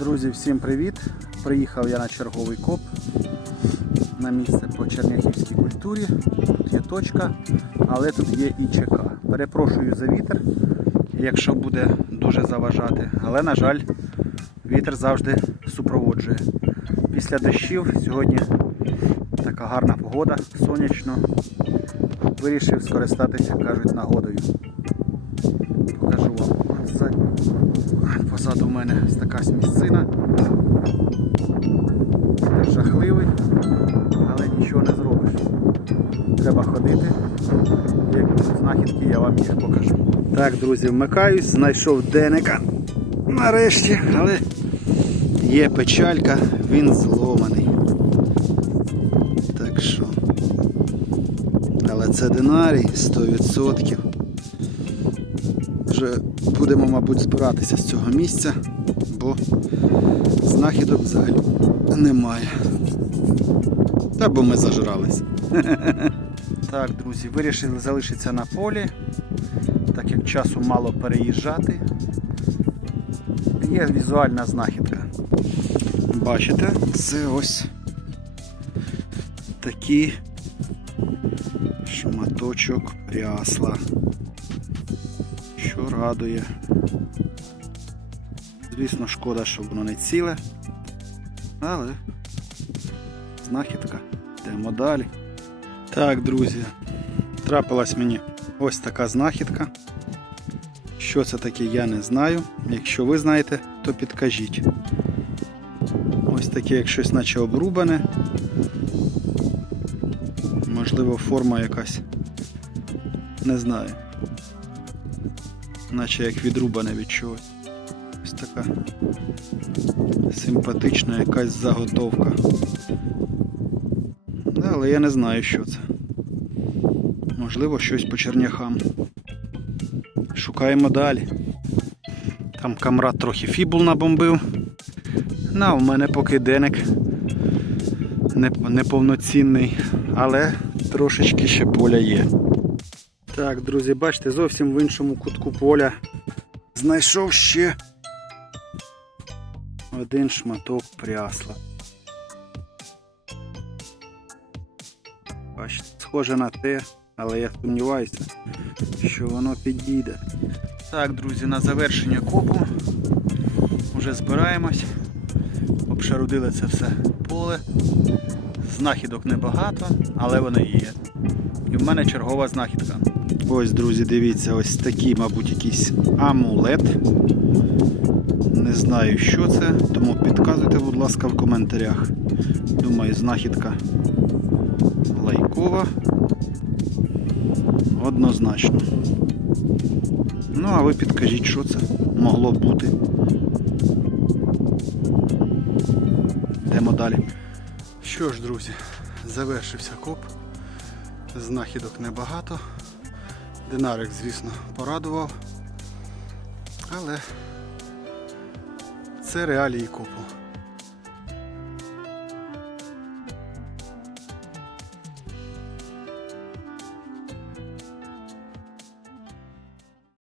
Друзі, всім привіт! Приїхав я на черговий коп на місце по черняхівській культурі. Тут є точка, але тут є і ЧК. Перепрошую за вітер, якщо буде дуже заважати. Але, на жаль, вітер завжди супроводжує. Після дощів сьогодні така гарна погода, сонячно. Вирішив скористатися, кажуть, нагодою. Покажу вам. Позаду в мене ось така місцина. Це жахливий, але нічого не зробиш. Треба ходити. Як будуть знахідки, я вам їх покажу. Так, друзі, вмикаюсь, знайшов деника. Нарешті, але є печалька, він зломаний. Так що. Але це динарій 100%. Вже будемо, мабуть, збиратися з цього місця, бо знахідок взагалі немає. Та бо ми зажрались. Так, друзі, вирішили залишитися на полі, так як часу мало переїжджати. Є візуальна знахідка. Бачите, це ось такий шматочок прясла що радує. Звісно, шкода, що воно не ціле, але знахідка. Йдемо далі. Так, друзі, трапилась мені ось така знахідка. Що це таке, я не знаю. Якщо ви знаєте, то підкажіть. Ось таке, як щось наче обрубане. Можливо, форма якась. Не знаю наче як відрубане від чогось. Ось така симпатична якась заготовка. Але я не знаю, що це. Можливо, щось по черняхам. Шукаємо далі. Там камрад трохи фібул набомбив. На, у мене поки деник неповноцінний, але трошечки ще поля є. Так, друзі, бачите, зовсім в іншому кутку поля знайшов ще один шматок прясла. Бачите, схоже на те, але я сумніваюся, що воно підійде. Так, друзі, на завершення копу вже збираємось. Обшарудили це все поле. Знахідок небагато, але вони є. І в мене чергова знахідка. Ось, друзі, дивіться, ось такий, мабуть, якийсь амулет. Не знаю, що це, тому підказуйте, будь ласка, в коментарях. Думаю, знахідка лайкова. Однозначно. Ну, а ви підкажіть, що це могло бути. Йдемо далі. Що ж, друзі, завершився коп. Знахідок небагато. Динарик, звісно, порадував. Але це реалії копу.